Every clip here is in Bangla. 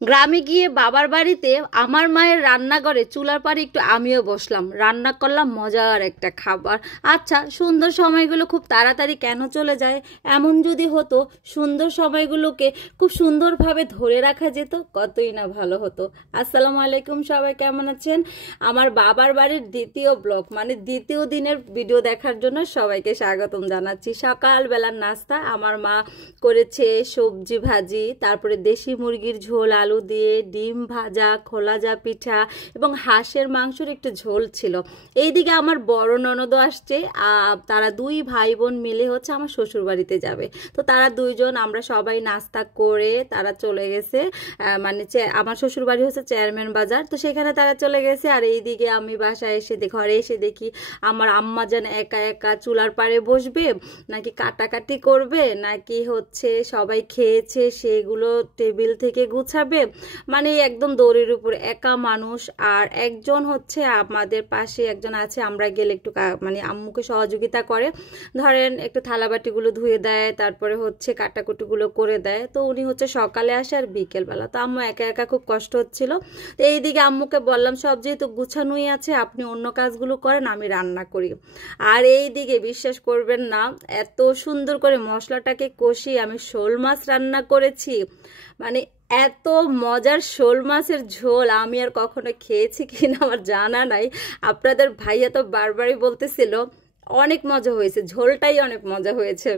গ্রামে গিয়ে বাবার বাড়িতে আমার মায়ের রান্নাঘরে চুলার পাড়ে একটু আমিও বসলাম, রান্না করলাম মজার একটা খাবার। আচ্ছা, সুন্দর সময়গুলো খুব তাড়াতাড়ি কেন চলে যায়? এমন যদি হতো সুন্দর সময়গুলোকে খুব সুন্দরভাবে ধরে রাখা যেত, কতই না ভালো হতো। আসসালামু আলাইকুম, সবাই কেমন আছেন? আমার বাবার বাড়ির দ্বিতীয় ব্লগ মানে দ্বিতীয় দিনের ভিডিও দেখার জন্য সবাইকে স্বাগতম জানাচ্ছি। সকালবেলার নাস্তা আমার মা করেছে সবজি ভাজি, তারপরে দেশি মুরগির ঝোল, আলু দিয়ে ডিম ভাজা, খোলাজা পিঠা এবং হাঁসের মাংসের একটু ঝোল ছিল। এইদিকে আমার বড় ননদও আসছে, তারা দুই ভাই বোন মিলে হচ্ছে আমার শ্বশুর বাড়িতে যাবে। তো তারা দুইজন আমরা সবাই নাস্তা করে তারা চলে গেছে, মানে আমার শ্বশুর বাড়ি হচ্ছে চেয়ারম্যান বাজার, তো সেখানে তারা চলে গেছে। আর এইদিকে আমি বাসায় এসে ঘরে এসে দেখি আমার আম্মা যেন একা একা চুলার পাড়ে বসবে, নাকি কাটাকাটি করবে, নাকি হচ্ছে সবাই খেয়েছে সেগুলো টেবিল থেকে গুছাবে। মানে একদম দৌড়ের উপর একা মানুষ। আর একজন হচ্ছে আমাদের পাশে একজন আছে, আমরা গেলে একটু মানে আম্মুকে সহযোগিতা করে, ধরেন একটু থালাবাটিগুলো ধুয়ে দেয়, তারপরে হচ্ছে কাটাকুটিগুলো করে দেয়। তো উনি হচ্ছে সকালে আসে আর বিকেলবেলা। তো আম্মু একা একা খুব কষ্ট হচ্ছিল। তো এইদিকে আম্মুকে বললাম সব যেহেতু গুছানোই আছে, আপনি অন্য কাজগুলো করেন, আমি রান্না করি। আর এইদিকে বিশ্বাস করবেন না, এত সুন্দর করে মশলাটাকে কষিয়ে আমি শোল মাছ রান্না করেছি। মানে এত মজার শোল মাছের ঝোল আমি আর কখনো খেয়েছি কিনা আমার জানা নাই। আপনাদের ভাইয়া তো বারবারই বলতেছিল অনেক মজা হয়েছে, ঝোলটাই অনেক মজা হয়েছে।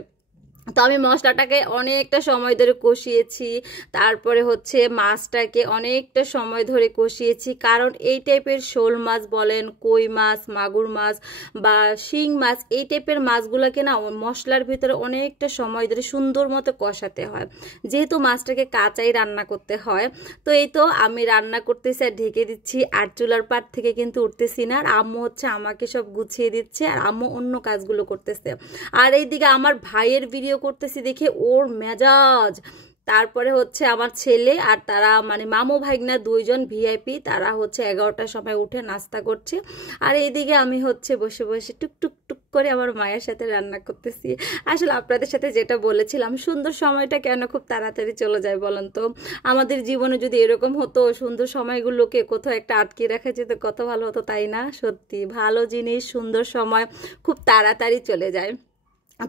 তো আমি মশলাটাকে অনেকটা সময় ধরে কষিয়েছি, তারপরে হচ্ছে মাছটাকে অনেকটা সময় ধরে কষিয়েছি। কারণ এই টাইপের শোল মাছ বলেন, কই মাছ, মাগুর মাছ বা শিং মাছ, এই টাইপের মাছগুলোকে না মশলার ভিতরে অনেকটা সময় ধরে সুন্দর মতো কষাতে হয়, যেহেতু মাছটাকে কাঁচাই রান্না করতে হয়। তো এই তো আমি রান্না করতেছি আর ঢেকে দিচ্ছি, আর চুলার পাড় থেকে কিন্তু উঠতেছি না। আর আম্মু হচ্ছে আমাকে সব গুছিয়ে দিচ্ছে, আর আম্মু অন্য কাজগুলো করতেছে। আর এইদিকে আমার ভাইয়ের ভিডিও করতেছি দেখে ওর মেজাজ। তারপরে হচ্ছে আমার ছেলে আর তারা মানে মামু ভাইগনা দুইজন ভিআইপি, তারা হচ্ছে 11টার সময় উঠে নাস্তা করছে। আর এইদিকে আমি হচ্ছে বসে বসে টুক টুক টুক করে আমার মায়ের সাথে রান্না করতেছি। আসলে আপনাদের সাথে যেটা বলেছিলাম, সুন্দর সময়টা কেন খুব তাড়াতাড়ি চলে যায় বলেন তো? আমাদের জীবনে যদি এরকম হতো, সুন্দর সময়গুলোকে কোথাও একটা আটকে রাখা যেত, কত ভালো হতো, তাই না? সত্যি ভালো জিনিস, সুন্দর সময় খুব তাড়াতাড়ি চলে যায়।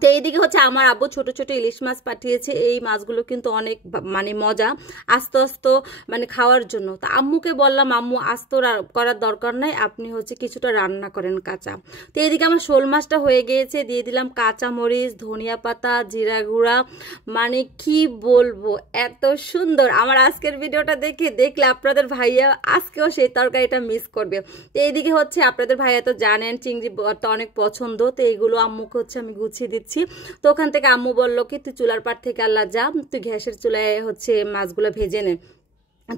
তো এইদিকে হচ্ছে আমার আব্বু ছোট ছোট ইলিশ মাছ পাঠিয়েছে। এই মাছগুলো কিন্তু অনেক মানে মজা, আস্তে আস্তে মানে খাওয়ার জন্য। তো আম্মুকে বললাম আম্মু আস্ত করার দরকার নাই, আপনি হচ্ছে কিছুটা রান্না করেন কাঁচা। তো এইদিকে আমার শোল মাছটা হয়ে গিয়েছে, দিয়ে দিলাম কাঁচা মরিচ, ধনিয়া পাতা, জিরা গুঁড়া। মানে কি বলবো, এত সুন্দর। আমার আজকের ভিডিওটা দেখলে আপনাদের ভাইয়া আজকেও সেই তরকারিটা মিস করবে। তো এইদিকে হচ্ছে আপনাদের ভাইয়া তো জানেন চিংড়ি তো অনেক পছন্দ, তো এইগুলো আম্মুকে হচ্ছে আমি গুছিয়ে দিচ্ছি। তো ওখান থেকে আম্মু বললো কি তুই চুলার পাড় থেকে আল্লাহ যা, তুই গ্যাসের চুলায় হচ্ছে মাছগুলো ভেজে নে।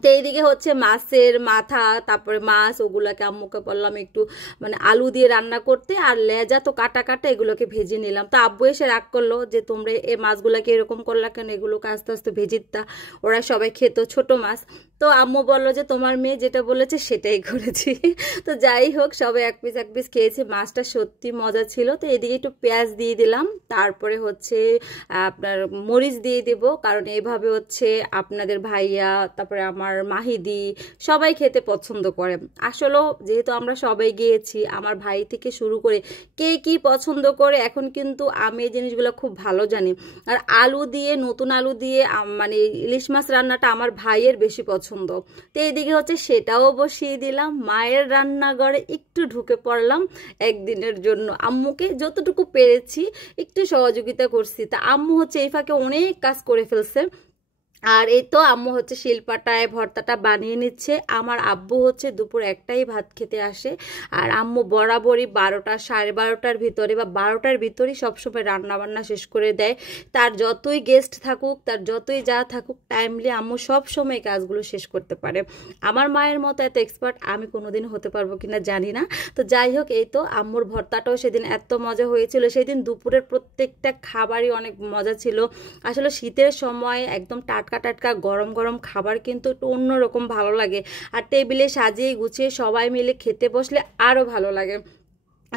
তো এইদিকে হচ্ছে মাছের মাথা, তারপরে মাছ, ওগুলোকে আম্মুকে বললাম একটু মানে আলু দিয়ে রান্না করতে, আর লেজা তো কাটা কাটা এগুলোকে ভেজে নিলাম। তো আব্বু এসে রাগ করলো যে তোমরা এই মাছগুলোকে এরকম করলা কেন, এগুলোকে আস্তে আস্তে ভেজে দিতা, ওরা সবাই খেত ছোট মাছ। তো আম্মু বললো যে তোমার মেয়ে যেটা বলেছে সেটাই করেছি। তো যাই হোক, সবাই এক পিস খেয়েছি, মাছটা সত্যি মজা ছিল। তো এদিকে একটু পেঁয়াজ দিয়ে দিলাম, তারপরে হচ্ছে আপনার মরিচ দিয়ে দেব, কারণ এইভাবে হচ্ছে আপনাদের ভাইয়া, তারপরে আমার মাহিদি সবাই খেতে পছন্দ করে। আসলে যেহেতু আমরা সবাই গিয়েছি, আমার ভাই থেকে শুরু করে কে কি পছন্দ করে, এখন কিন্তু আমি এই জিনিসগুলো খুব ভালো জানি। আর আলু দিয়ে, নতুন আলু দিয়ে মানে ইলিশ মাছ রান্নাটা আমার ভাইয়ের বেশি পছন্দ। তো এইদিকে হচ্ছে সেটাও বসিয়ে দিলাম। মায়ের রান্নাঘরে একটু ঢুকে পড়লাম একদিনের জন্য, আম্মুকে যতটুকু পেরেছি একটু সহযোগিতা করছি। তা আম্মু হচ্ছে এই ফাঁকে অনেক কাজ করে ফেলছে। আর এই তো আম্মু হচ্ছে শিলপাটায় ভর্তাটা বানিয়ে নিচ্ছে। আমার আব্বু হচ্ছে দুপুর একটাই ভাত খেতে আসে, আর আম্মু বরাবরই 12টা, 12:30টার ভিতরে বা 12টার ভিতরেই সবসময় রান্নাবান্না শেষ করে দেয়। তার যতই গেস্ট থাকুক, তার যতই যা থাকুক, টাইমলি আম্মু সব সময় কাজগুলো শেষ করতে পারে। আমার মায়ের মতো এত এক্সপার্ট আমি কোনোদিন হতে পারবো কিনা জানি না। তো যাই হোক, এই তো আম্মুর ভর্তাটাও সেদিন এত মজা হয়েছিল। সেদিন দুপুরের প্রত্যেকটা খাবারই অনেক মজা ছিল। আসলে শীতের সময় একদম টাটকা টাটকা গরম গরম খাবার কিন্তু একটু অন্যরকম ভালো লাগে, আর টেবিলে সাজিয়ে গুছিয়ে সবাই মিলে খেতে বসলে আরও ভালো লাগে।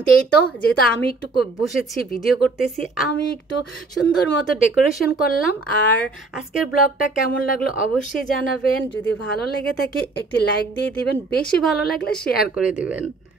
তো এই তো যেহেতু আমি একটু বসেছি ভিডিও করতেছি, আমি একটু সুন্দর মতো ডেকোরেশন করলাম। আর আজকের ব্লগটা কেমন লাগলো অবশ্যই জানাবেন, যদি ভালো লেগে থাকে একটি লাইক দিয়ে দিবেন, বেশি ভালো লাগলে শেয়ার করে দিবেন।